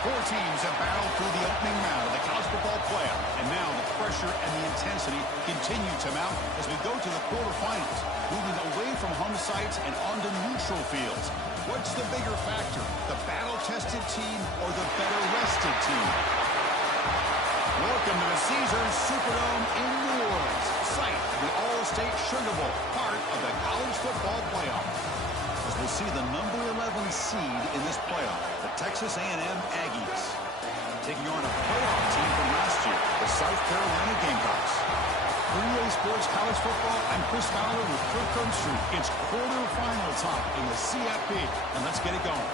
Four teams have battled through the opening round of the college football playoff, and now the pressure and the intensity continue to mount as we go to the quarterfinals, moving away from home sites and onto neutral fields. What's the bigger factor, the battle-tested team or the better-rested team? Welcome to the Caesars Superdome in New Orleans, site of the All-State Sugar Bowl, part of the college football playoff. As we'll see the number 11 seed in this playoff, the Texas A&M Aggies, taking on a playoff team from last year, the South Carolina Gamecocks. For EA Sports College Football, I'm Chris Fowler with Kirk Herbstreit. It's quarterfinal time in the CFP, and let's get it going.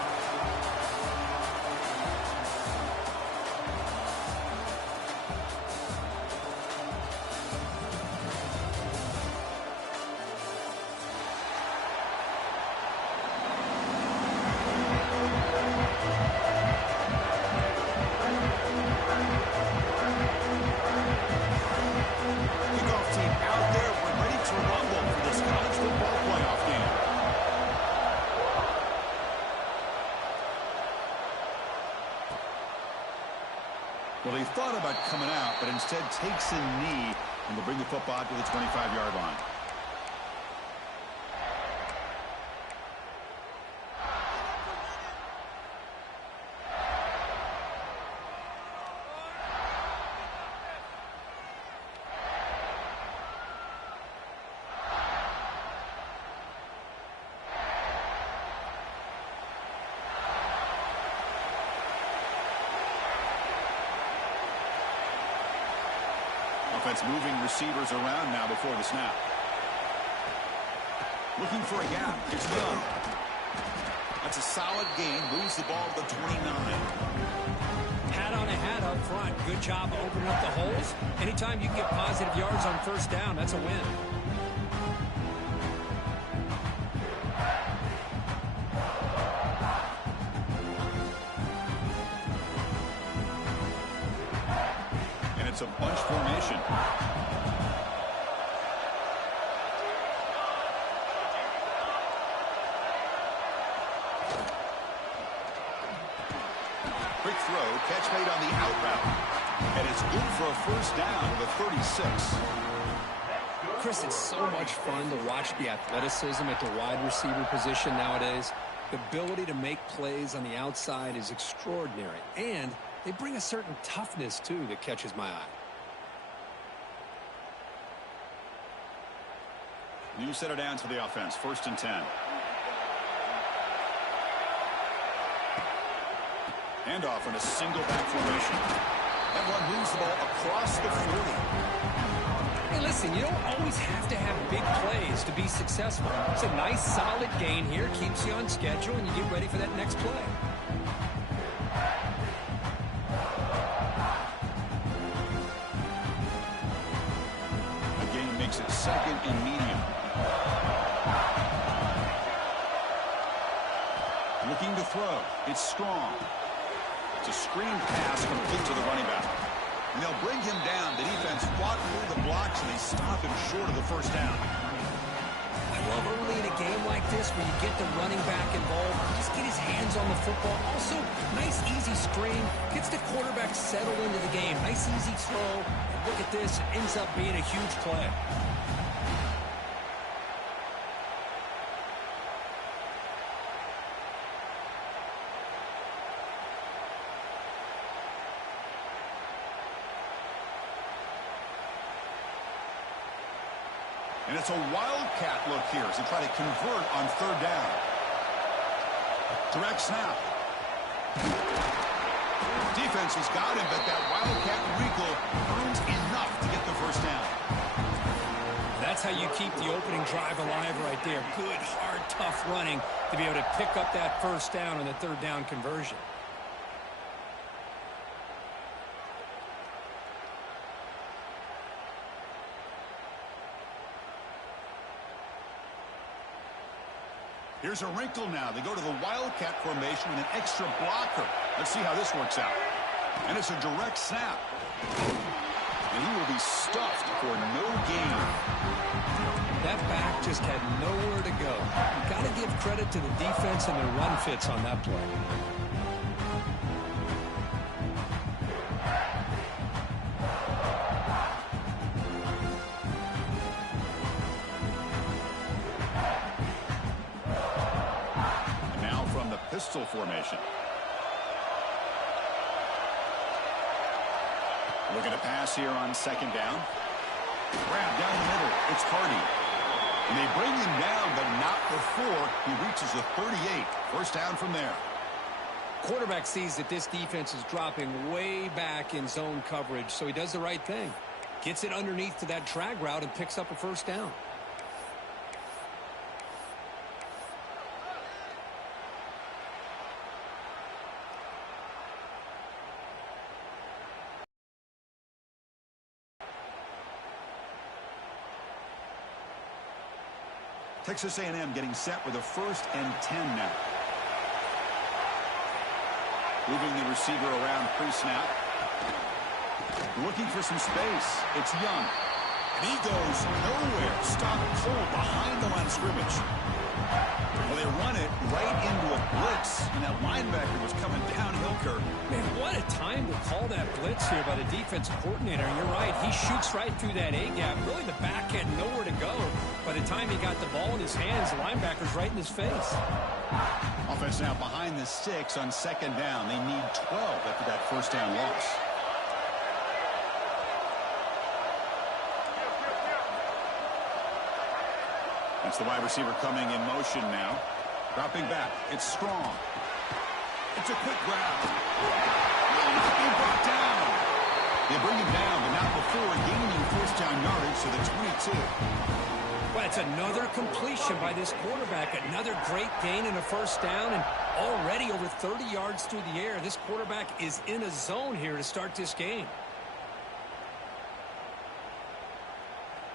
Well, he thought about coming out, but instead takes a knee and will bring the football to the 25-yard line. Offense moving receivers around now before the snap. Looking for a gap. It's Young. That's a solid gain. Moves the ball to the 29. Hat on a hat up front. Good job opening up the holes. Anytime you can get positive yards on first down, that's a win. It's a bunch formation. Quick throw, catch made on the out route. And it's good for a first down to the 36. Chris, it's so much fun to watch the athleticism at the wide receiver position nowadays. The ability to make plays on the outside is extraordinary. And they bring a certain toughness, too, that catches my eye. New set of downs for the offense. 1st and 10. Handoff in a single back formation. That one moves the ball across the 40. Hey, listen, you don't always have to have big plays to be successful. It's a nice, solid gain here. Keeps you on schedule, and you get ready for that next play. Again, makes it 2nd and medium. Looking to throw. It's Strong. It's a screen pass complete to the running back. And they'll bring him down. The defense fought through the blocks, and they stop him short of the first down. I love early in a game like this where you get the running back involved. Just get his hands on the football. Also, nice, easy screen. Gets the quarterback settled into the game. Nice, easy throw. And look at this. It ends up being a huge play. And it's a wildcat look here as they try to convert on 3rd down. Direct snap. Defense has got him, but that wildcat wrinkle earns enough to get the first down. That's how you keep the opening drive alive right there. Good, hard, tough running to be able to pick up that first down on the 3rd down conversion. Here's a wrinkle now. They go to the wildcat formation with an extra blocker. Let's see how this works out. And it's a direct snap. And he will be stuffed for no gain. That back just had nowhere to go. You've got to give credit to the defense and their run fits on that play. pistol formation. Looking to pass here on second down. Grab down the middle. It's Hardy. And they bring him down, but not before he reaches the 38. First down from there. Quarterback sees that this defense is dropping way back in zone coverage, so he does the right thing. Gets it underneath to that drag route and picks up a first down. Texas A&M getting set with a 1st and 10 now. Moving the receiver around pre-snap. Looking for some space. It's Young. And he goes nowhere. Stop cold behind the line of scrimmage. Well, they run it right into a blitz, and that linebacker was coming downhill, Kirk. Man, what a time to call that blitz here by the defensive coordinator. And you're right, he shoots right through that A-gap. Really, the back had nowhere to go. By the time he got the ball in his hands, the linebacker's right in his face. Offense now behind the 6 on second down. They need 12 after that first down loss. That's the wide receiver coming in motion now. Dropping back. It's Strong. It's a quick grab. Not being brought down. They bring him down, but not before gaining first down yardage to the 22. Well, it's another completion by this quarterback. Another great gain and a first down, and already over 30 yards through the air. This quarterback is in a zone here to start this game.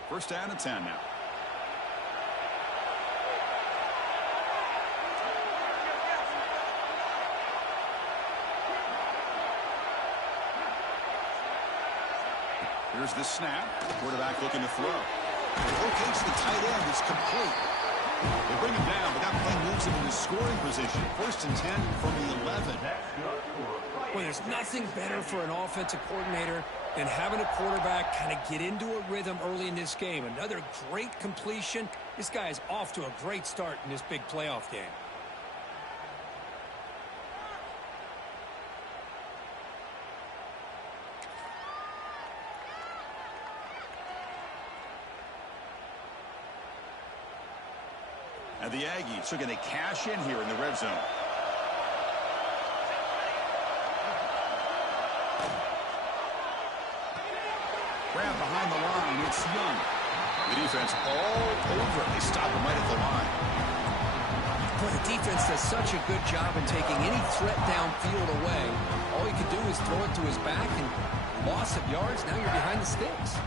First down and 10 now. Here's the snap. Quarterback looking to throw. Locates the tight end. It's complete. They bring him down, but that play moves him into scoring position. 1st and 10 from the 11. Well, there's nothing better for an offensive coordinator than having a quarterback kind of get into a rhythm early in this game. Another great completion. This guy is off to a great start in this big playoff game. And the Aggies are going to cash in here in the red zone. Grab behind the line. It's Young. The defense all over. They stop him right at the line. Boy, the defense does such a good job in taking any threat downfield away. All you can do is throw it to his back, and loss of yards, now you're behind the sticks.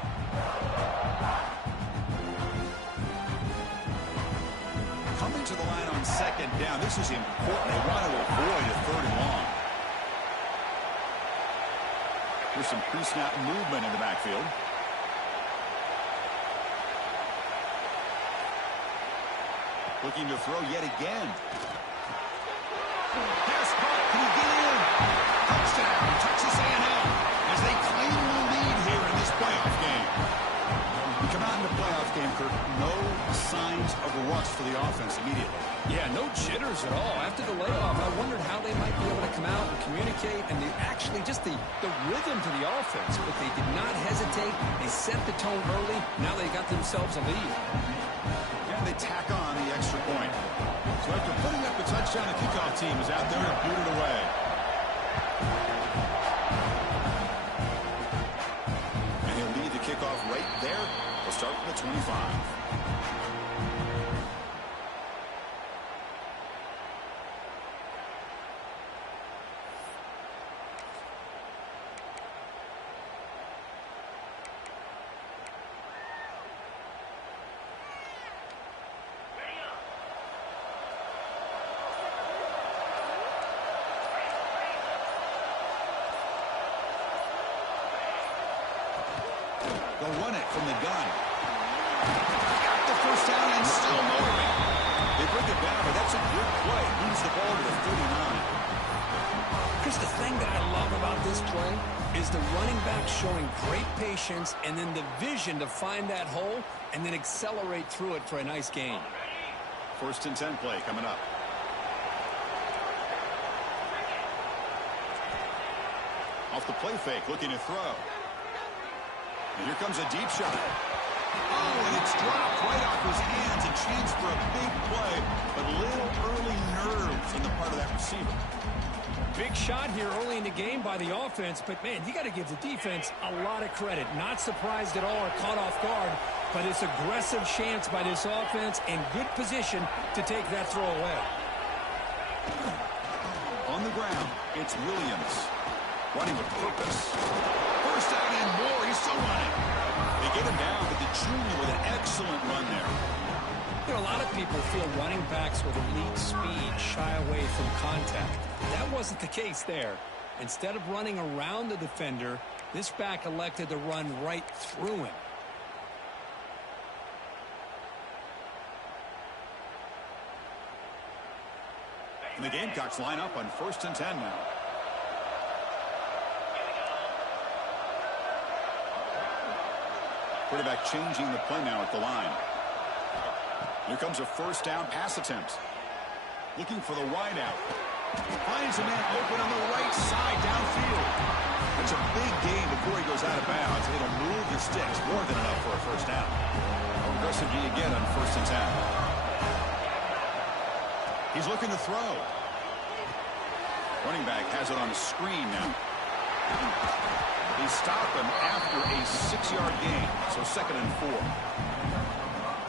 Coming to the line on second down. This is important. They want to avoid a 3rd and long. There's some pre-snap movement in the backfield. Looking to throw yet again. Pass caught. Can he get in? Touchdown, Texas A&M, as they claim the lead here in this playoff game. We come out in the playoff game, Kirk. No signs of a rust for the offense immediately. Yeah, no jitters at all. After the layoff, I wondered how they might be able to come out and communicate, and actually just the rhythm to the offense. But they did not hesitate. They set the tone early. Now they got themselves a lead. And they tack on the extra point. So after putting up a touchdown, the kickoff team is out there to boot it away. And he'll lead the kickoff right there. We'll start from the 25. They'll run it from the gun. Got the first down and still moving. They bring it down, but that's a good play. Moves the ball to the 39. Chris, the thing that I love about this play is the running back showing great patience and then the vision to find that hole and then accelerate through it for a nice gain. 1st and 10 play coming up. Off the play fake, looking to throw. And here comes a deep shot. Oh, and it's dropped right off his hands. A chance for a big play, but little early nerves on the part of that receiver. Big shot here early in the game by the offense, but, man, you got to give the defense a lot of credit. Not surprised at all or caught off guard, but it's aggressive chance by this offense and good position to take that throw away. On the ground, it's Williams. Running with purpose. First down and more. He's still running. They get him down, but the junior with an excellent run there. You know, a lot of people feel running backs with elite speed shy away from contact. That wasn't the case there. Instead of running around the defender, this back elected to run right through him. And the Gamecocks line up on 1st and 10 now. Quarterback changing the play now at the line. Here comes a first down pass attempt. Looking for the wide out. Finds a man open on the right side downfield. That's a big gain before he goes out of bounds. It'll move the sticks more than enough for a first down. How aggressive do you get on 1st and 10? He's looking to throw. Running back has it on a screen now. They stop him after a 6-yard gain, so 2nd and 4.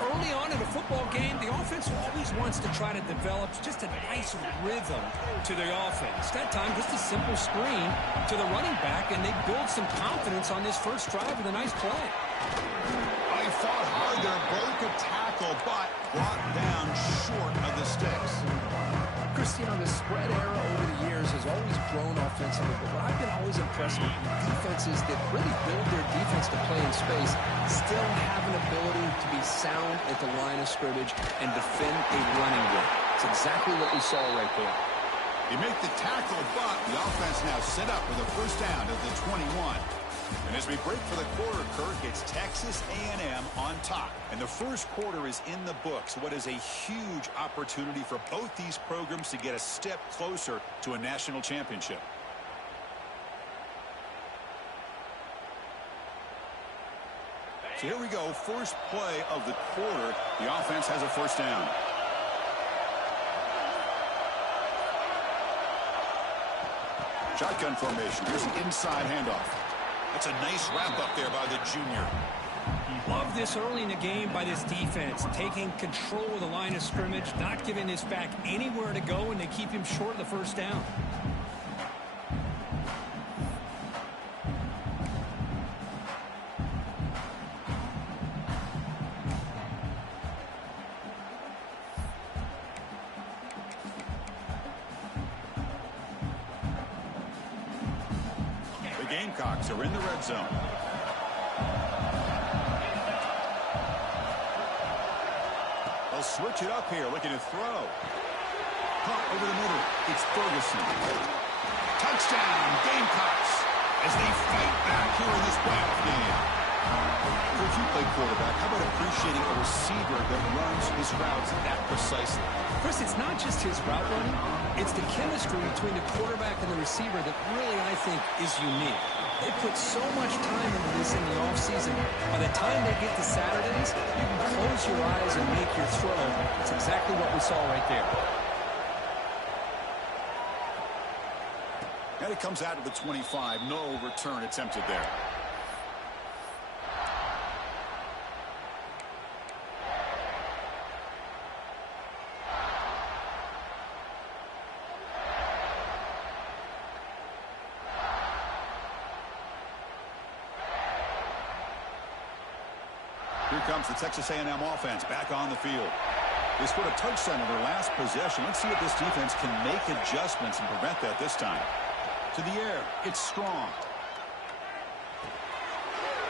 Early on in a football game, the offense always wants to try to develop just a nice rhythm to the offense. That time, just a simple screen to the running back, and they build some confidence on this first drive with a nice play. He fought hard there, broke a tackle, but brought down short of the sticks. Chris, you know, the spread era over the years has always grown offensively, but what I've been always impressed with defenses that really build their defense to play in space still have an ability to be sound at the line of scrimmage and defend a running game. It's exactly what we saw right there. They make the tackle, but the offense now set up with a first down at the 21. And as we break for the quarter, Kirk, it's Texas A&M on top. And the first quarter is in the books. What is a huge opportunity for both these programs to get a step closer to a national championship. So here we go, first play of the quarter. The offense has a first down. Shotgun formation. Here's an inside handoff. That's a nice wrap up there by the junior. Love this early in the game by this defense, taking control of the line of scrimmage, not giving this back anywhere to go, and they keep him short of the first down. The Gamecocks are in the red zone. They'll switch it up here, looking to throw. Caught over the middle. It's Ferguson. Touchdown, Gamecocks, as they fight back here in this playoff game. Coach, you play quarterback. How about appreciating a receiver that runs his routes that precisely? Chris, it's not just his route running. It's the chemistry between the quarterback and the receiver that really, I think, is unique. They put so much time into this in the offseason. By the time they get to Saturdays, you can close your eyes and make your throw. That's exactly what we saw right there. And it comes out of the 25. No return attempted there. Here comes the Texas A&M offense back on the field. They scored a touchdown in their last possession. Let's see if this defense can make adjustments and prevent that this time. To the air, it's Strong.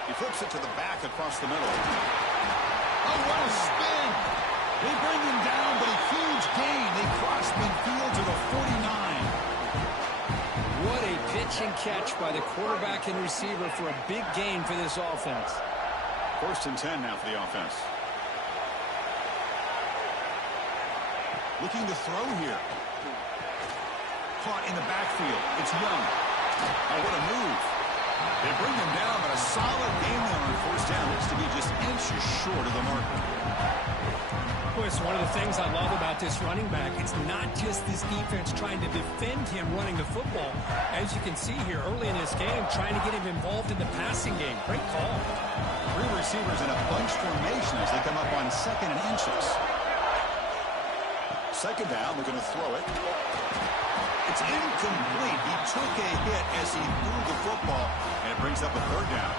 He flips it to the back across the middle. Oh, what a spin! They bring him down, but a huge gain. They cross midfield to the 49. What a pitch and catch by the quarterback and receiver for a big gain for this offense. 1st and 10 now for the offense. Looking to throw here. Caught in the backfield. It's Young. Oh, what a move. They bring him down, but a solid game there on first down. Looks to be just inches short of the marker. Of course, one of the things I love about this running back, it's not just this defense trying to defend him running the football. As you can see here early in this game, trying to get him involved in the passing game. Great call. Three receivers in a bunch formation as they come up on second and inches. Second down, they're going to throw it. It's incomplete. He took a hit as he threw the football, and it brings up a third down.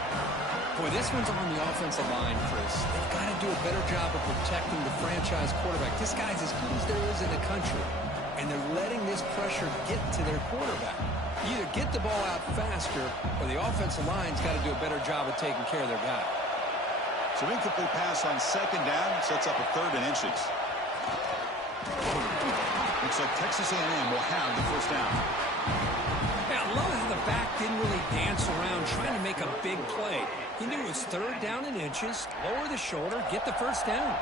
Boy, this one's on the offensive line, Chris. They've got to do a better job of protecting the franchise quarterback. This guy's as good as there is in the country, and they're letting this pressure get to their quarterback. Either get the ball out faster, or the offensive line's got to do a better job of taking care of their guy. So incomplete pass on second down sets up a third and inches. Looks like Texas A&M will have the first down. Yeah, I love how the back didn't really dance around trying to make a big play. He knew it was third down in inches, lower the shoulder, get the first down.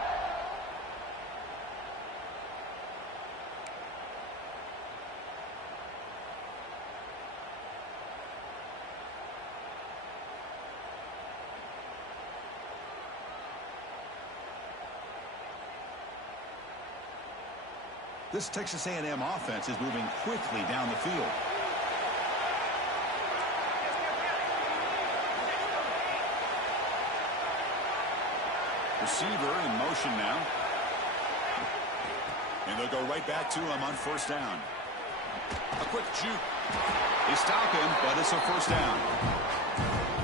This Texas A&M offense is moving quickly down the field. Receiver in motion now. And they'll go right back to him on first down. A quick juke. They stop him, but it's a first down.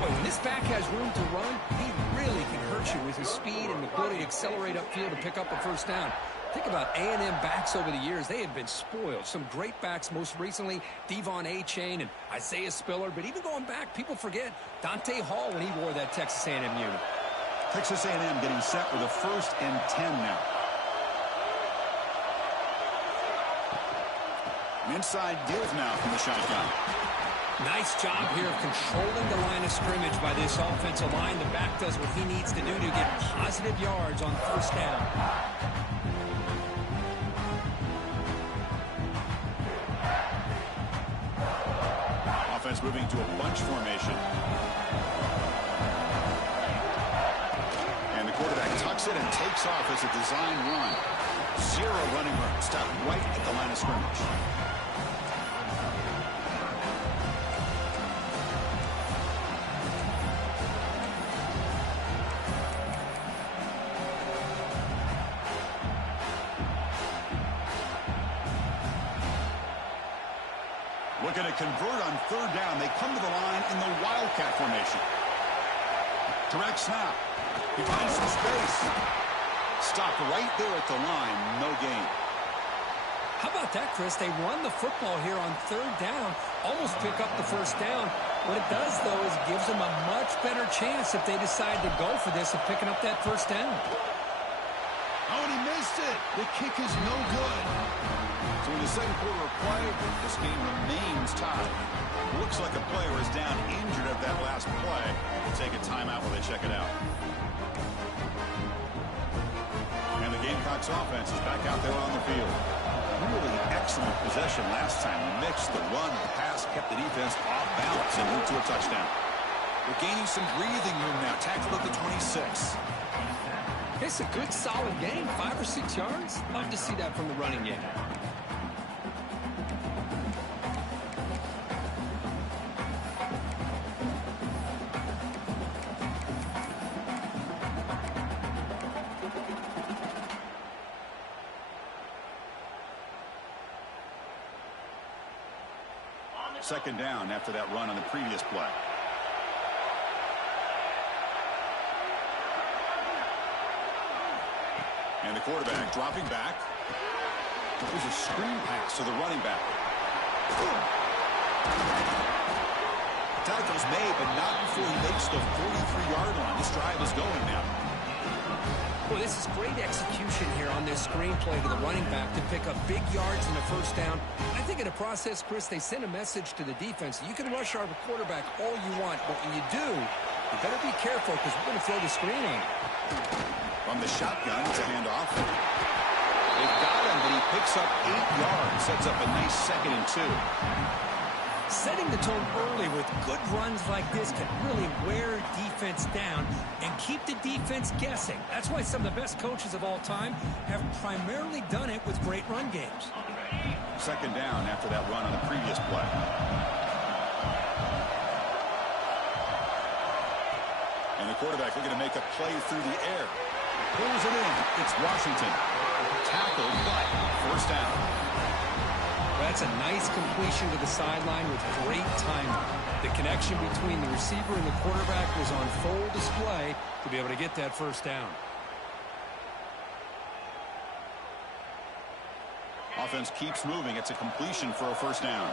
Well, when this back has room to run, he really can hurt you with his speed and ability to accelerate upfield to pick up a first down. Think about A&M backs over the years. They have been spoiled. Some great backs, most recently Devon Achane and Isaiah Spiller. But even going back, people forget Dante Hall when he wore that Texas A&M unit. Texas A&M getting set with a 1st and 10 now. An inside give now from the shotgun. Nice job here of controlling the line of scrimmage by this offensive line. The back does what he needs to do to get positive yards on first down. Offense moving to a bunch formation. And the quarterback tucks it and takes off as a design run. Zero running room. Stop right at the line of scrimmage. Looking to convert on third down. They come to the line in the Wildcat formation. Direct snap. He finds some space. Stopped right there at the line. No gain. How about that, Chris? They run the football here on third down. Almost pick up the first down. What it does, though, is gives them a much better chance if they decide to go for this of picking up that first down. Oh, and he missed it. The kick is no good. So in the second quarter of play, this game remains tied. Looks like a player is down injured at that last play. We'll take a timeout while they check it out. And the Gamecocks offense is back out there on the field. Really excellent possession last time. The mix, the run, the pass kept the defense off balance and moved to a touchdown. They're gaining some breathing room now. Tackled at the 26. It's a good, solid game. 5 or 6 yards. Love to see that from the running game. Second down after that run on the previous play. And the quarterback dropping back. There's a screen pass to the running back. Tackle's made, but not before he makes the 43-yard line. This drive is going now. Well, this is great execution here on this screenplay to the running back to pick up big yards in the first down. I think in the process, Chris, they send a message to the defense. You can rush our quarterback all you want, but when you do, you better be careful because we're going to throw the screen on him. From the shotgun, it's a handoff. They've got him, but he picks up 8 yards. Sets up a nice 2nd and 2. Setting the tone early with good runs like this can really wear defense down and keep the defense guessing. That's why some of the best coaches of all time have primarily done it with great run games. Second down after that run on the previous play. And the quarterback looking to make a play through the air. Pulls it in. It's Washington. Tackled, but first down. That's a nice completion to the sideline with great timing. The connection between the receiver and the quarterback was on full display to be able to get that first down. Offense keeps moving. It's a completion for a first down.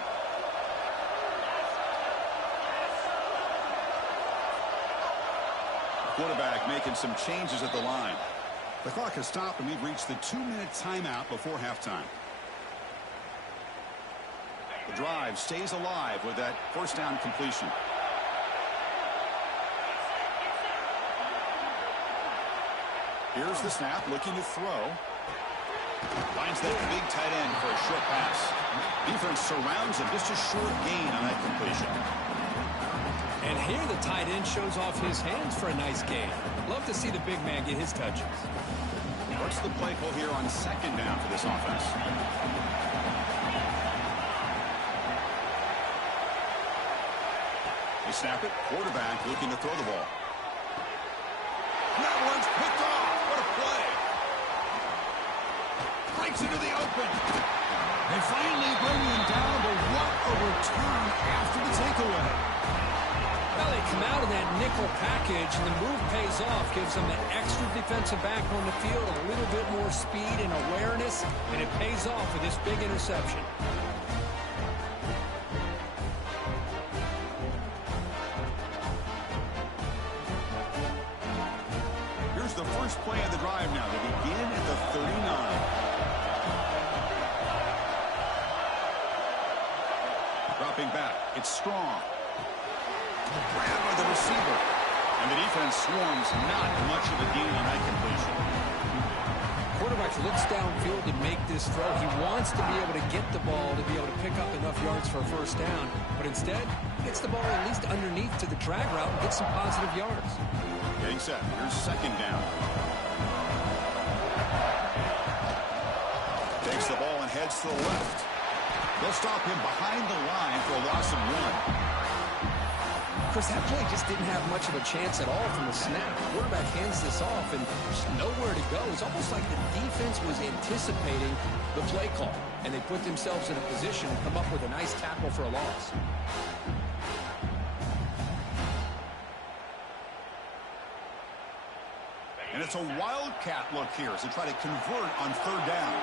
Quarterback making some changes at the line. The clock has stopped, and we've reached the 2-minute timeout before halftime. The drive stays alive with that first down completion. Here's the snap, looking to throw. Finds that big tight end for a short pass. Defense surrounds him, just a short gain on that completion. And here the tight end shows off his hands for a nice gain. Love to see the big man get his touches. What's the play call here on second down for this offense? They snap it. Quarterback looking to throw the ball. That one's picked off. What a play. Breaks into the open. They finally bring him down, but what a return after the takeaway. Well, they come out of that nickel package, and the move pays off, gives them an extra defensive back on the field, a little bit more speed and awareness, and it pays off with this big interception. Here's the first play of the drive now. They begin at the 39. Dropping back. It's Strong. Grab by the receiver. And the defense swarms. Not much of a gain on that completion. Quarterback looks downfield to make this throw. He wants to be able to get the ball to be able to pick up enough yards for a first down. But instead, gets the ball at least underneath to the drag route and gets some positive yards. Getting set. Here's second down. Takes the ball and heads to the left. They'll stop him behind the line for a loss of 1. Chris, that play just didn't have much of a chance at all from the snap. The quarterback hands this off and there's nowhere to go. It's almost like the defense was anticipating the play call, and they put themselves in a position to come up with a nice tackle for a loss. And it's a wildcat look here as they try to convert on third down.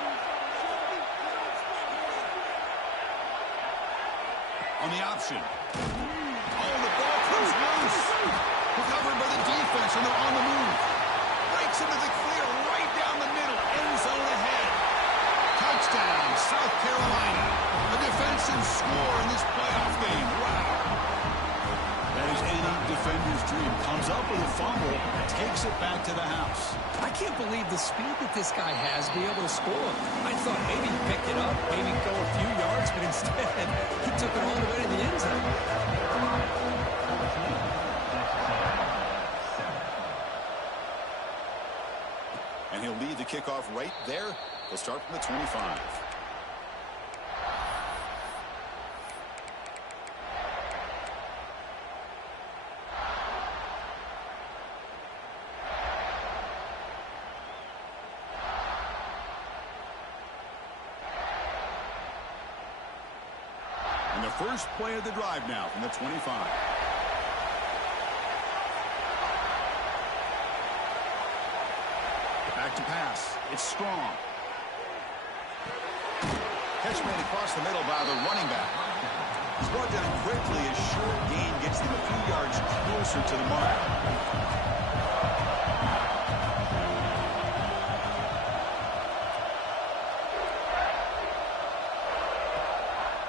On the option. Oh, the ball comes loose. Recovered by the defense, and they're on the move. Breaks into the clear right down the middle. End zone ahead. Touchdown, South Carolina. A defensive score in this playoff game. Wow. That is any defender's dream. Comes up with a fumble, takes it back to the house. I can't believe the speed that this guy has to be able to score. I thought maybe he picked it up, maybe go a few yards, but instead he took it all the way to the end zone. And he'll lead the kickoff right there. They'll start from the 25. And the first play of the drive now from the 25. Back to pass. It's Strong. Catch made across the middle by the running back. He's brought down quickly as short gain gets them a few yards closer to the mark.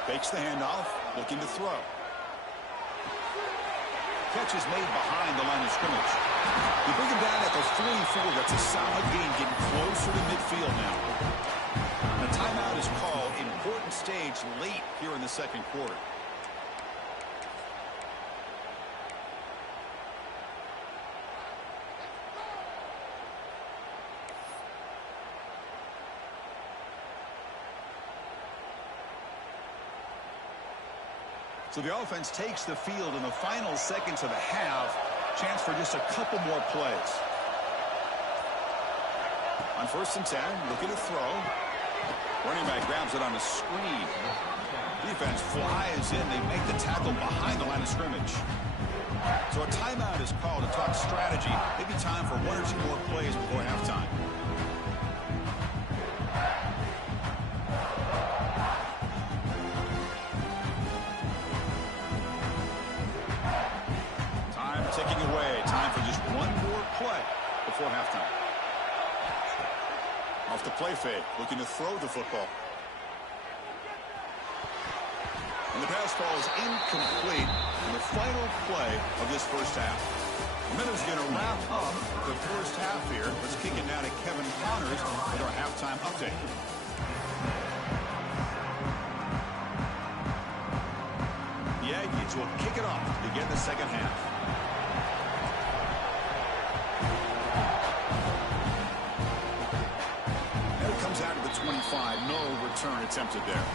Fakes the handoff, looking to throw. Catch is made behind the line of scrimmage. You bring him down at the 44. That's a solid gain, getting closer to midfield now. The timeout is called. Important stage late here in the second quarter. So the offense takes the field in the final seconds of the half. Chance for just a couple more plays. On 1st and 10, looking to throw. Running back grabs it on a screen. Defense flies in. They make the tackle behind the line of scrimmage. So a timeout is called to talk strategy. Maybe time for 1 or 2 more plays before halftime. Time ticking away. Time for just 1 more play before halftime. Off the play fake, looking to throw the football. And the pass falls incomplete in the final play of this first half. The Minnows going to wrap up the first half here. Let's kick it now to Kevin Connors with our halftime update. The Aggies will kick it off to begin the second half. And it comes out of the 25. No return attempted there.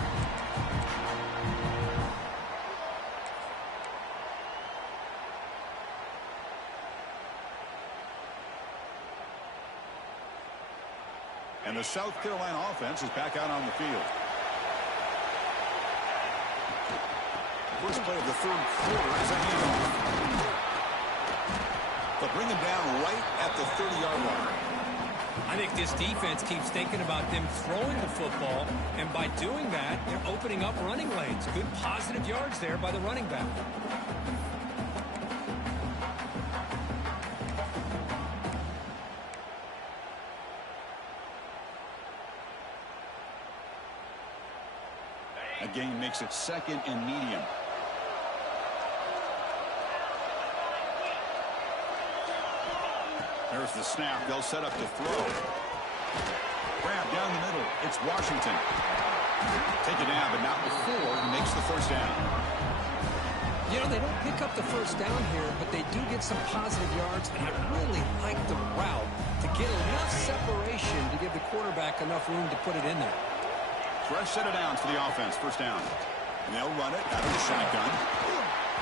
And the South Carolina offense is back out on the field. First play of the third quarter is a handoff. But bring him down right at the 30-yard line. I think this defense keeps thinking about them throwing the football, and by doing that, they're opening up running lanes. Good positive yards there by the running back. Again, makes it 2nd and medium. There's the snap. They'll set up to throw. Grab down the middle. It's Washington. Take it down, but not before he makes the first down. You know, they don't pick up the first down here, but they do get some positive yards, and I really like the route to get enough separation to give the quarterback enough room to put it in there. Fresh set of downs for the offense. First down. And they'll run it out of the shotgun.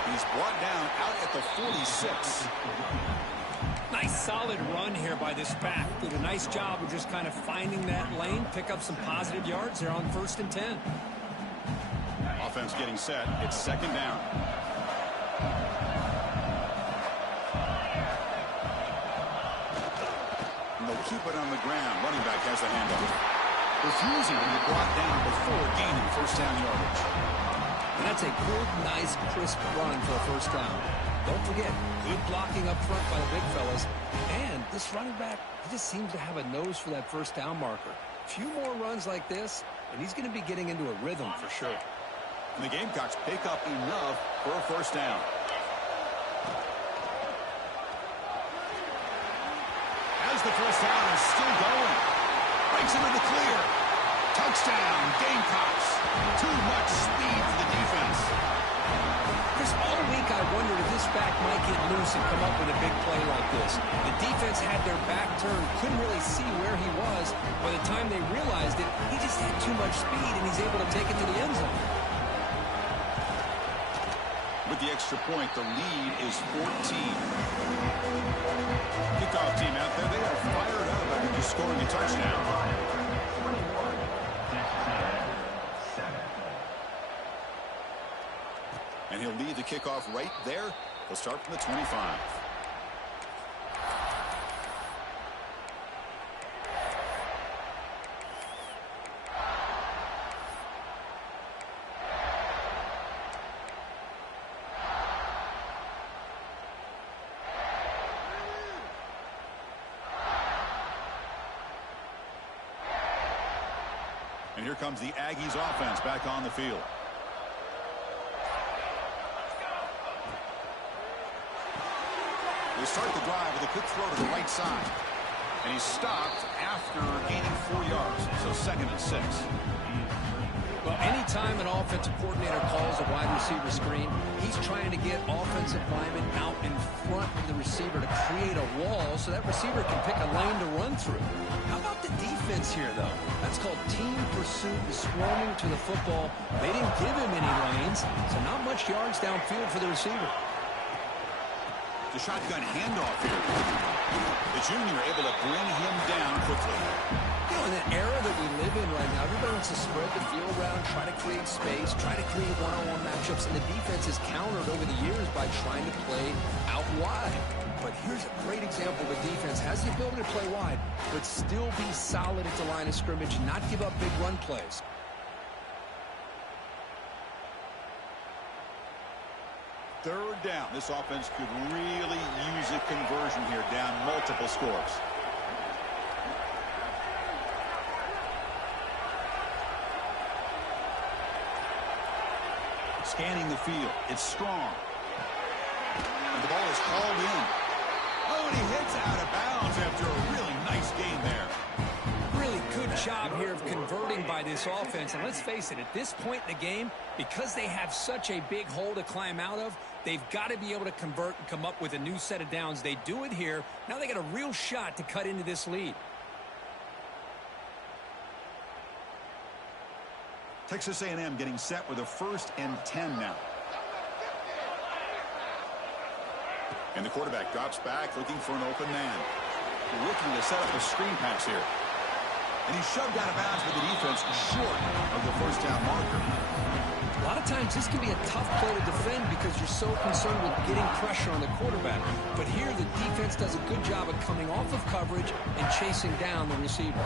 He's brought down out at the 46. Nice solid run here by this back. Did a nice job of just kind of finding that lane, pick up some positive yards there on 1st and 10. Offense getting set. It's 2nd down. And they'll keep it on the ground. Running back has the handoff. Refusing to be brought down before gaining first down yardage. And that's a good, nice, crisp run for a first down. Don't forget, good blocking up front by the big fellas. And this running back, he just seems to have a nose for that first down marker. A few more runs like this, and he's going to be getting into a rhythm for sure. And the Gamecocks pick up enough for a first down. As the first down is still going. Breaks into the clear. Touchdown, Gamecocks. Too much speed for the defense. Chris, all week I wondered if this back might get loose and come up with a big play like this. The defense had their back turned, couldn't really see where he was. By the time they realized it, he just had too much speed, and he's able to take it to the end zone. With the extra point, the lead is 14. Kickoff team out there, they are fired up after just scoring a touchdown. And he'll lead the kickoff right there. He'll start from the 25. And here comes the Aggies offense back on the field. They start the drive with a quick throw to the right side. And he's stopped after gaining 4 yards. So 2nd and 6. Well, anytime an offensive coordinator calls a wide receiver screen, he's trying to get offensive linemen out in front of the receiver to create a wall so that receiver can pick a lane to run through. How about the defense here, though? That's called team pursuit and swarming to the football. They didn't give him any lanes, so not much yards downfield for the receiver. The shotgun handoff here. The junior able to bring him down quickly. You know, in the era that we live in right now, everybody wants to spread the field around, try to create space, try to create one-on-one matchups, and the defense has countered over the years by trying to play out wide. But here's a great example. The defense has the ability to play wide, but still be solid at the line of scrimmage and not give up big run plays. Third down. This offense could really use a conversion here, down multiple scores. Scanning the field. It's Strong. And the ball is called in. Oh, and he hits out of bounds after a really nice gain there. Really good job here of converting by this offense. And let's face it, at this point in the game, because they have such a big hole to climb out of, they've got to be able to convert and come up with a new set of downs. They do it here. Now they got a real shot to cut into this lead. Texas A&M getting set with a 1st and 10 now. And the quarterback drops back looking for an open man. Looking to set up a screen pass here. And he's shoved out of bounds with the defense short of the first down marker. A lot of times this can be a tough play to defend because you're so concerned with getting pressure on the quarterback. But here the defense does a good job of coming off of coverage and chasing down the receiver.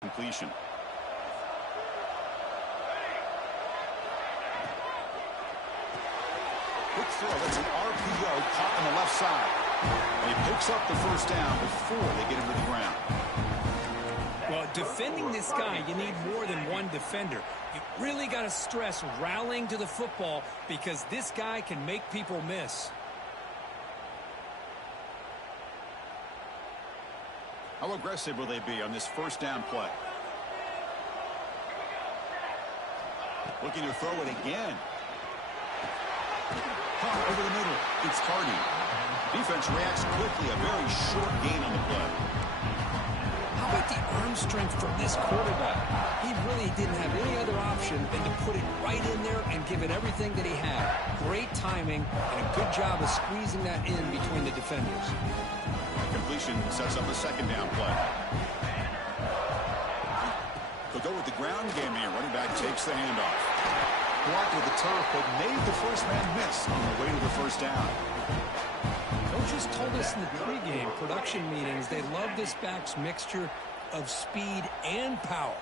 Completion. Quick throw. That's an RPO caught on the left side. And he picks up the first down before they get him to the ground. Well, defending this guy, you need more than one defender. You really got to stress rallying to the football because this guy can make people miss. How aggressive will they be on this first down play? Looking to throw it again. Caught over the middle. It's Hardy. Defense reacts quickly. A very short gain on the play. How about the arm strength from this quarterback? He really didn't have any other option than to put it right in there and give it everything that he had. Great timing and a good job of squeezing that in between the defenders. Completion sets up a second down play. They'll go with the ground game here. Running back takes the handoff. Blocked with the turf, but made the first man miss on the way to the first down. Coaches told us in the pregame production meetings they love this back's mixture of speed and power.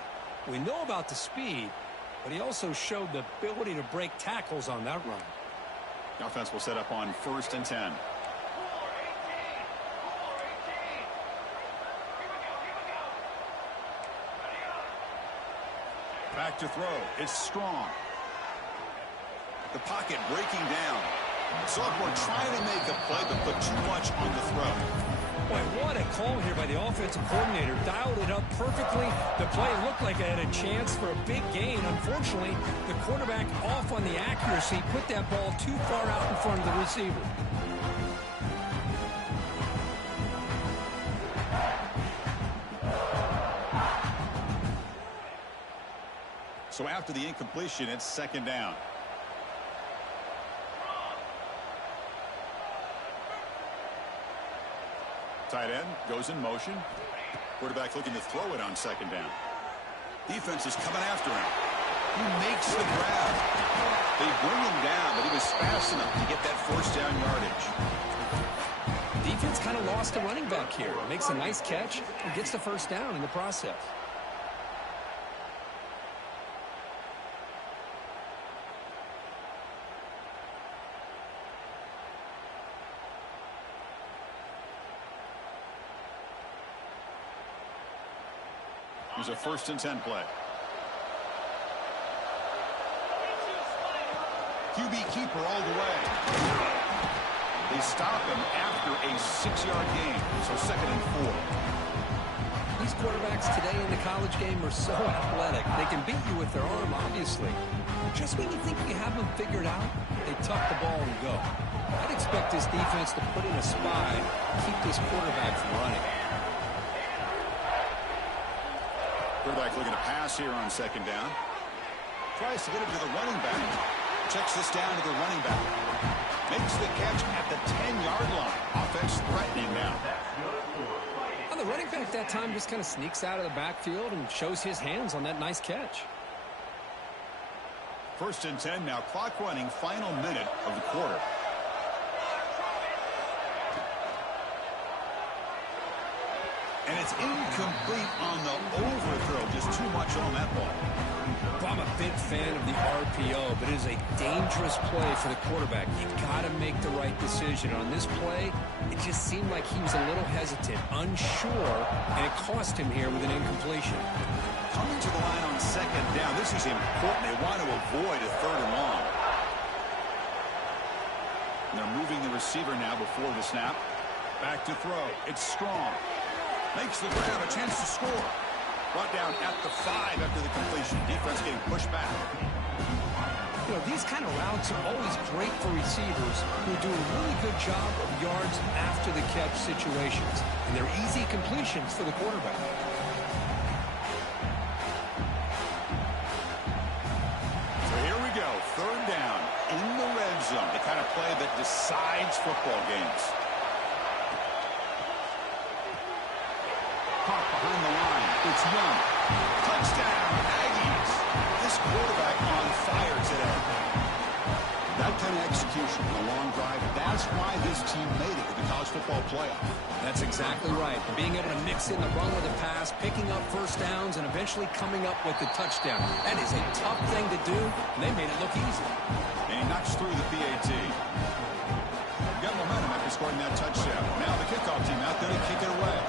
We know about the speed, but he also showed the ability to break tackles on that run. The offense will set up on 1st and 10. Back to throw. It's Strong. The pocket breaking down. Sophomore trying to make a play, but put too much on the throw. Boy, what a call here by the offensive coordinator. Dialed it up perfectly. The play looked like it had a chance for a big gain. Unfortunately, the quarterback off on the accuracy, put that ball too far out in front of the receiver. So after the incompletion, it's second down. Tight end goes in motion. Quarterback looking to throw it on second down. Defense is coming after him. He makes the grab. They bring him down, but he was fast enough to get that first down yardage. Defense kind of lost a running back here. Makes a nice catch and gets the first down in the process. Here's a 1st and 10 play. QB keeper all the way. They stop him after a 6-yard gain. So 2nd and 4. These quarterbacks today in the college game are so athletic. They can beat you with their arm, obviously. Just when you think you have them figured out, they tuck the ball and go. I'd expect this defense to put in a spy and keep this quarterback from running. Quarterback looking to pass here on 2nd down. Tries to get it to the running back. Checks this down to the running back. Makes the catch at the 10-yard line. Offense threatening now. The running back that time just kind of sneaks out of the backfield and shows his hands on that nice catch. 1st and 10 now. Clock running. Final minute of the quarter. And it's incomplete on the overthrow. Just too much on that ball. I'm a big fan of the RPO, but it is a dangerous play for the quarterback. You've got to make the right decision. On this play, it just seemed like he was a little hesitant, unsure, and it cost him here with an incompletion. Coming to the line on 2nd down. This is important. They want to avoid a 3rd and long. And they're moving the receiver now before the snap. Back to throw. It's Strong. Makes the grab, a chance to score. Brought down at the 5 after the completion. Defense getting pushed back. You know, these kind of routes are always great for receivers who do a really good job of yards after the catch situations. And they're easy completions for the quarterback. So here we go. 3rd down in the red zone. The kind of play that decides football games. Caught behind the line. It's Young. Touchdown, Aggies. This quarterback on fire today. That kind of execution on a long drive, that's why this team made it to the college football playoff. That's exactly right. Being able to mix in the run with the pass, picking up 1st downs, and eventually coming up with the touchdown. That is a tough thing to do, and they made it look easy. And he knocks through the PAT. Got momentum after scoring that touchdown. Now the kickoff team out there to kick it away.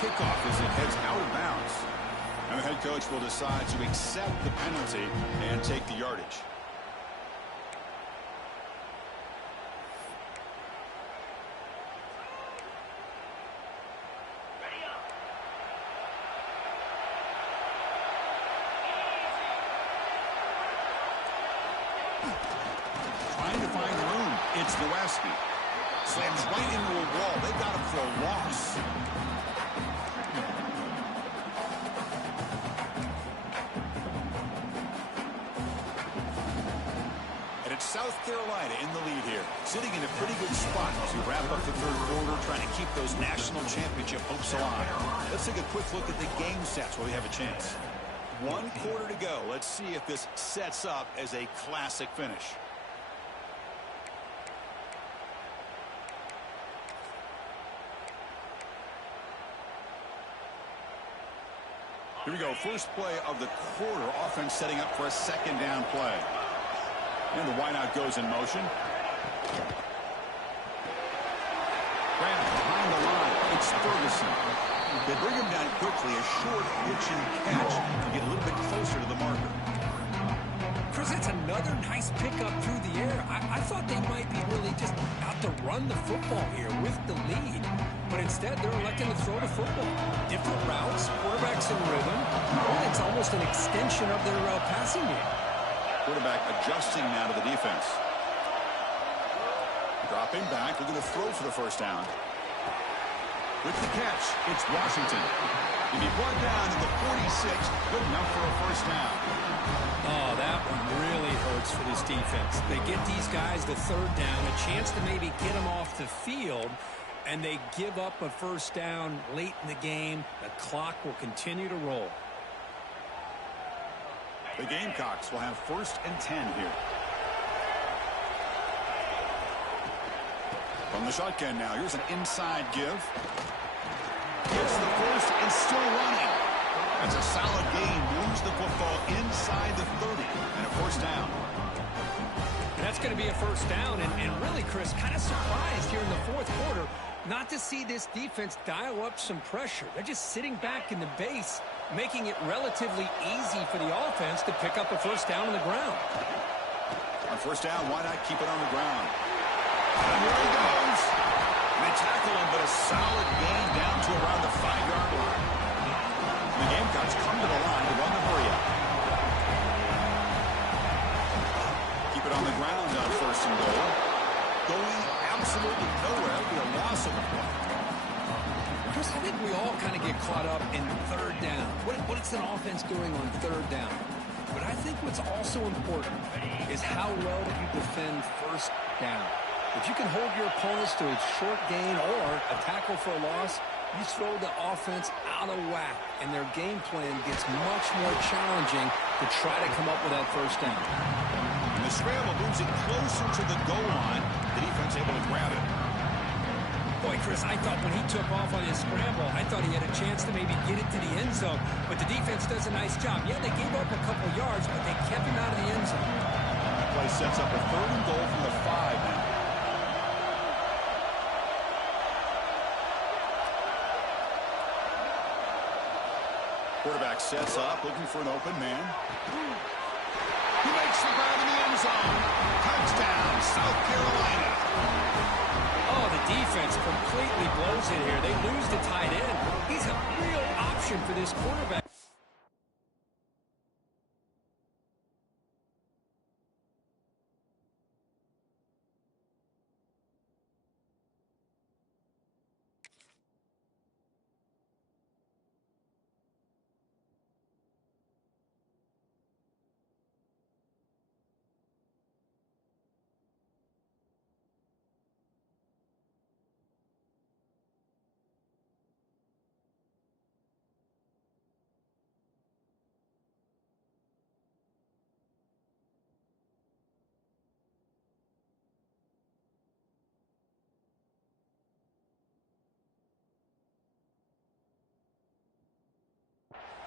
Kickoff as it heads out of bounds. And the head coach will decide to accept the penalty and take the yardage. Trying to find room. It's Lewinsky. Slams right into a wall. They got him for a loss. South Carolina in the lead here, sitting in a pretty good spot as we wrap up the 3rd quarter, trying to keep those national championship hopes alive. Let's take a quick look at the game stats while we have a chance. 1 quarter to go. Let's see if this sets up as a classic finish. Here we go. First play of the quarter. Offense setting up for a 2nd down play. And the wideout goes in motion. Grant behind the line. It's Ferguson. They bring him down quickly. A short hitching catch to get a little bit closer to the marker. Chris, it's another nice pickup through the air. I thought they might be really just out to run the football here with the lead. But instead, they're electing to throw the football. Different routes, quarterbacks in rhythm. Well, it's almost an extension of their passing game. Quarterback adjusting now to the defense. Dropping back, looking to throw for the 1st down. With the catch, it's Washington. He'll be brought down to the 46, good enough for a 1st down. Oh, that one really hurts for this defense. They get these guys the 3rd down, a chance to maybe get them off the field, and they give up a 1st down late in the game. The clock will continue to roll. The Gamecocks will have 1st and 10 here. From the shotgun now, here's an inside give. Gets the 1st and still running. That's a solid game. Moves the football inside the 30 and a 1st down. And that's going to be a first down. And really, Chris, kind of surprised here in the fourth quarter not to see this defense dial up some pressure. They're just sitting back in the base, making it relatively easy for the offense to pick up a first down on the ground. On first down, why not keep it on the ground? And here he goes. They tackle him, but a solid gain down to around the 5-yard line. The Gamecocks come to the line to run the hurry up. Keep it on the ground on first and goal. Going absolutely nowhere. It'll be a loss of a play. Chris, I think we all kind of get caught up in third down. What is an offense doing on third down? But I think what's also important is how well you defend first down. If you can hold your opponents to a short gain or a tackle for a loss, you throw the offense out of whack, and their game plan gets much more challenging to try to come up with that first down. And the scramble moves it closer to the goal line. The defense able to grab it. Boy, Chris, I thought when he took off on his scramble, I thought he had a chance to maybe get it to the end zone. But the defense does a nice job. Yeah, they gave up a couple yards, but they kept him out of the end zone. The play sets up a 3rd and goal from the 5 now. Quarterback sets up, looking for an open man. He makes the grab in the end zone. Touchdown, South Carolina. Oh, the defense completely blows it here. They lose the tight end. He's a real option for this quarterback.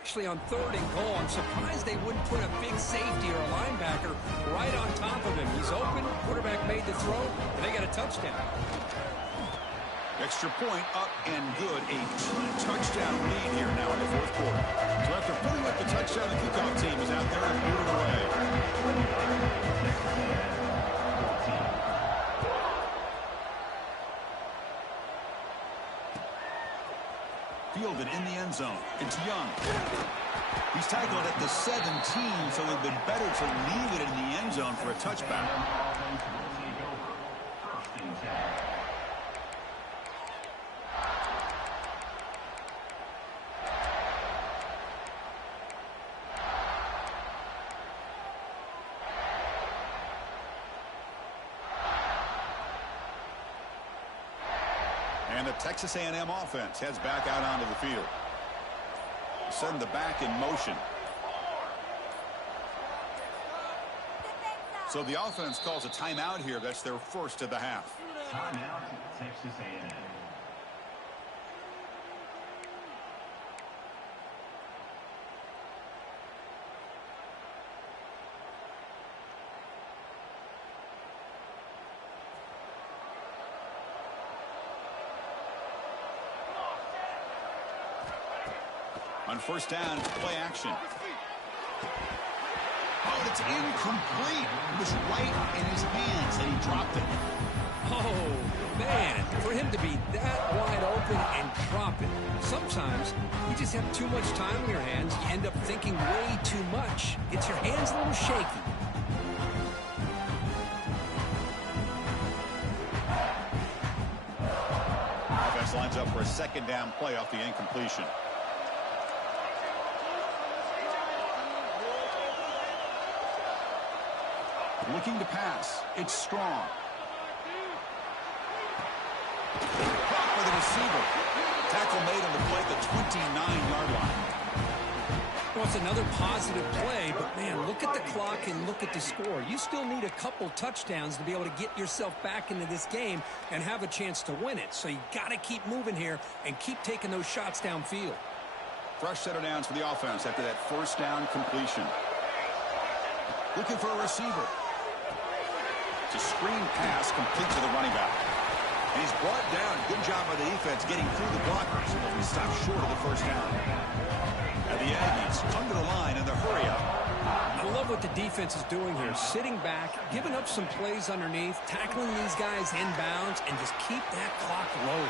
Actually, on 3rd and goal, I'm surprised they wouldn't put a big safety or a linebacker right on top of him. He's open, quarterback made the throw, and they got a touchdown. Extra point up and good. A 2-touchdown lead here now in the 4th quarter. So after putting up the touchdown, the kickoff team is out there and moving away. Fielded in the end zone. It's Young. He's tackled at the 17, so it would have been better to leave it in the end zone for a touchback. And the Texas A&M offense heads back out onto the field. Send the back in motion. So the offense calls a timeout here. That's their first of the half. Timeout, Texas A&M. On first down, it's play action. Oh, it's incomplete. It was right in his hands, and he dropped it. Oh, man, for him to be that wide open and drop it. Sometimes you just have too much time in your hands. You end up thinking way too much. Gets your hands a little shaky. Offense lines up for a 2nd down play off the incompletion. Looking to pass. It's Strong. Caught by the receiver. Tackle made on the play at the 29-yard line. Well, it's another positive play, but, man, look at the clock and look at the score. You still need a couple touchdowns to be able to get yourself back into this game and have a chance to win it. So you got to keep moving here and keep taking those shots downfield. Fresh set of downs for the offense after that first down completion. Looking for a receiver. It's a screen pass complete to the running back. And he's brought down. Good job by the defense getting through the blockers as we stop short of the first down. And the Aggies come to the line in the hurry up. I love what the defense is doing here. Sitting back, giving up some plays underneath, tackling these guys inbounds, and just keep that clock low.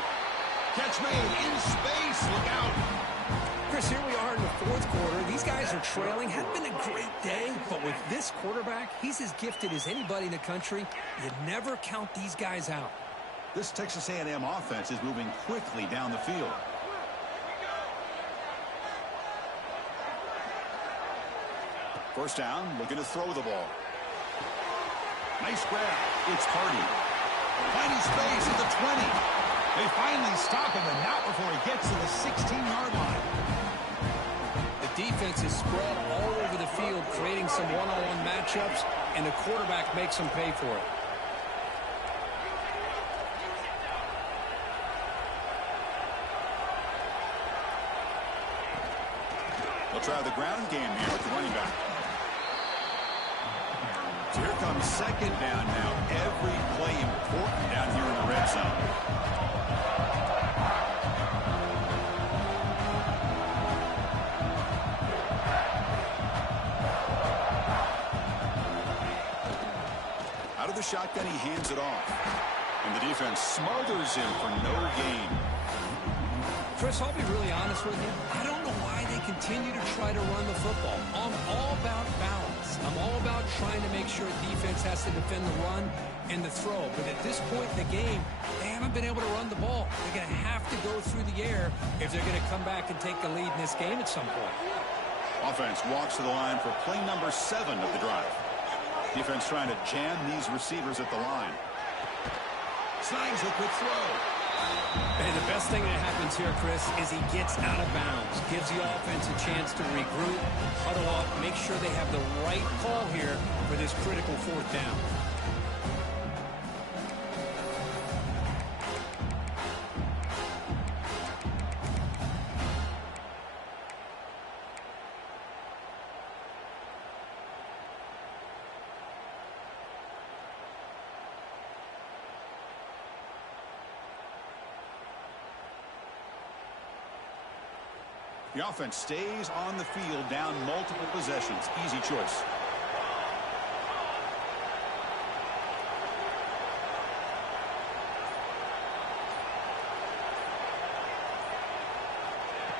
Catch made in space. Look out. Chris, here we are in the fourth quarter. These guys are trailing. Hadn't been a great day, but with this quarterback, he's as gifted as anybody in the country. You never count these guys out. This Texas A&M offense is moving quickly down the field. First down, looking to throw the ball. Nice grab. It's Hardy. Finding space at the 20. They finally stop him, and not before he gets to the 16-yard line. The defense is spread all over the field, creating some one-on-one matchups, and the quarterback makes them pay for it. They'll try the ground game here with the running back. So here comes second down now. Every play important down here in the red zone. Out of the shotgun, he hands it off. And the defense smothers him for no gain. Chris, I'll be really honest with you. I don't know why they continue to try to run the football. I'm all about balance. I'm all about trying to make sure defense has to defend the run and the throw. But at this point in the game, they haven't been able to run the ball. They're going to have to go through the air if they're going to come back and take the lead in this game at some point. Offense walks to the line for play number 7 of the drive. Defense trying to jam these receivers at the line. Signs a quick throw. And the best thing that happens here, Chris, is he gets out of bounds, gives the offense a chance to regroup, huddle up, make sure they have the right call here for this critical fourth down. The offense stays on the field, down multiple possessions. Easy choice.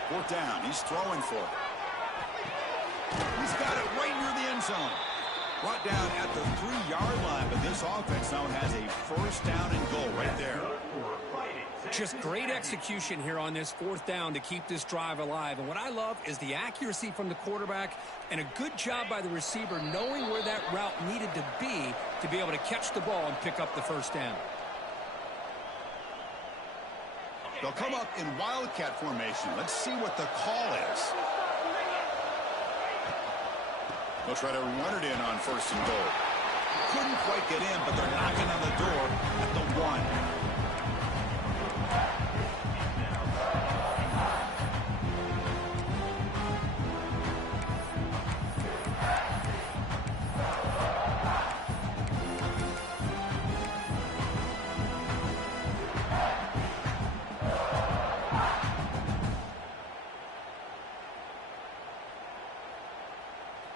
Fourth down. He's throwing for it. He's got it right near the end zone. Brought down at the 3-yard line, but this offense now has a first down and goal right there. Just great execution here on this fourth down to keep this drive alive. And what I love is the accuracy from the quarterback and a good job by the receiver knowing where that route needed to be able to catch the ball and pick up the first down. They'll come up in wildcat formation. Let's see what the call is. They'll try to run it in on first and goal. Couldn't quite get in, but they're knocking on the door at the 1.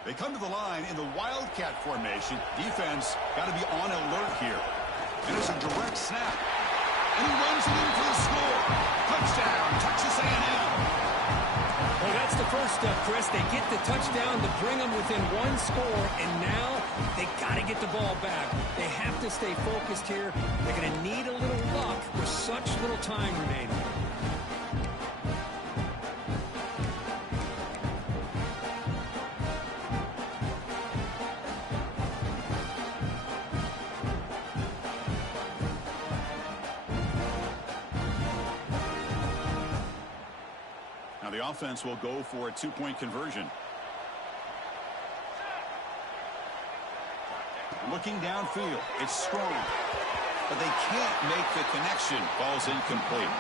They come to the line in the wildcat formation. Defense got to be on alert here. And it's a direct snap. And he runs it in for the score. Touchdown, Texas A&M. Well, that's the first step, Chris. They get the touchdown to bring them within 1 score, and now they got to get the ball back. They have to stay focused here. They're going to need a little luck with such little time remaining. The offense will go for a 2-point conversion. Looking downfield, it's strong, but they can't make the connection. Ball's incomplete.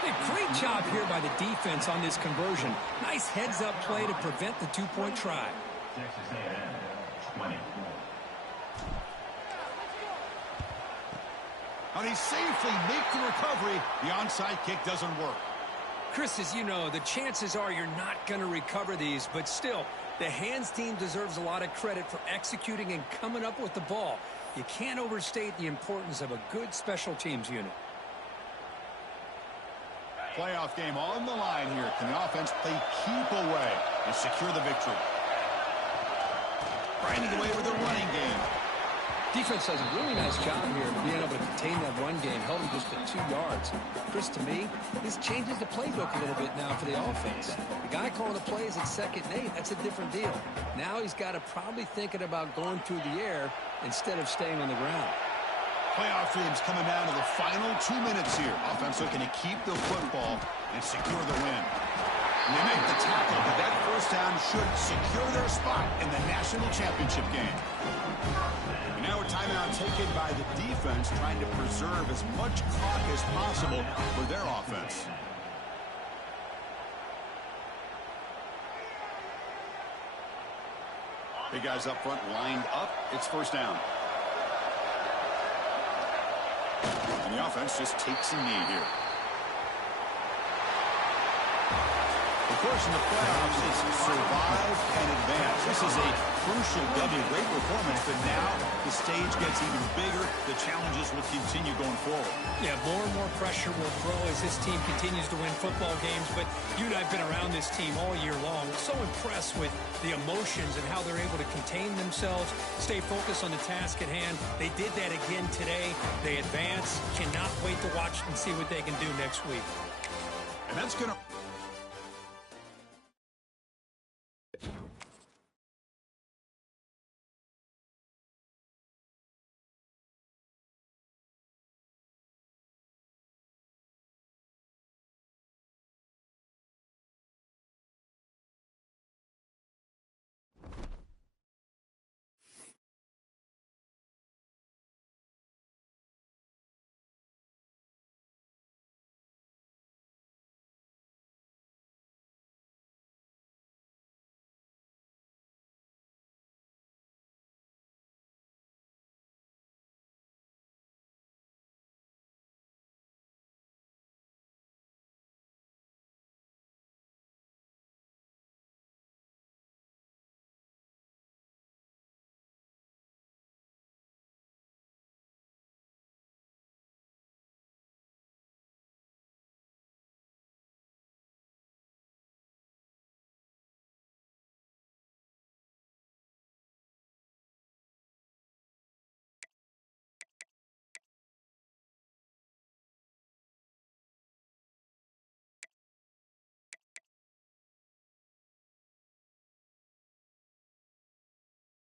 Hey, great job here by the defense on this conversion. Nice heads-up play to prevent the 2-point try. Texas A&M 20. But he safely makes the recovery. The onside kick doesn't work. Chris, as you know, the chances are you're not going to recover these, but still, the hands team deserves a lot of credit for executing and coming up with the ball. You can't overstate the importance of a good special teams unit. Playoff game on the line here. Can the offense play keep away and secure the victory? Grinding away with a running game. Defense does a really nice job here of being able to contain that run game, held him just at 2 yards. Chris, to me, this changes the playbook a little bit now for the offense. The guy calling the plays at 2nd and 8, that's a different deal. Now he's got to probably thinking about going through the air instead of staying on the ground. Playoff games coming down to the final 2 minutes here. Offense looking to keep the football and secure the win. And they make the tackle, but that first down should secure their spot in the national championship game. And now a timeout taken by the defense, trying to preserve as much clock as possible for their offense. Big guys up front lined up. It's first down. And the offense just takes a knee here. Of course, in the playoffs, it's survive and advance. This is a crucial W. Great performance, but now the stage gets even bigger. The challenges will continue going forward. Yeah, more and more pressure will grow as this team continues to win football games. But you and I have been around this team all year long. So impressed with the emotions and how they're able to contain themselves, stay focused on the task at hand. They did that again today. They advance. Cannot wait to watch and see what they can do next week. And that's going to...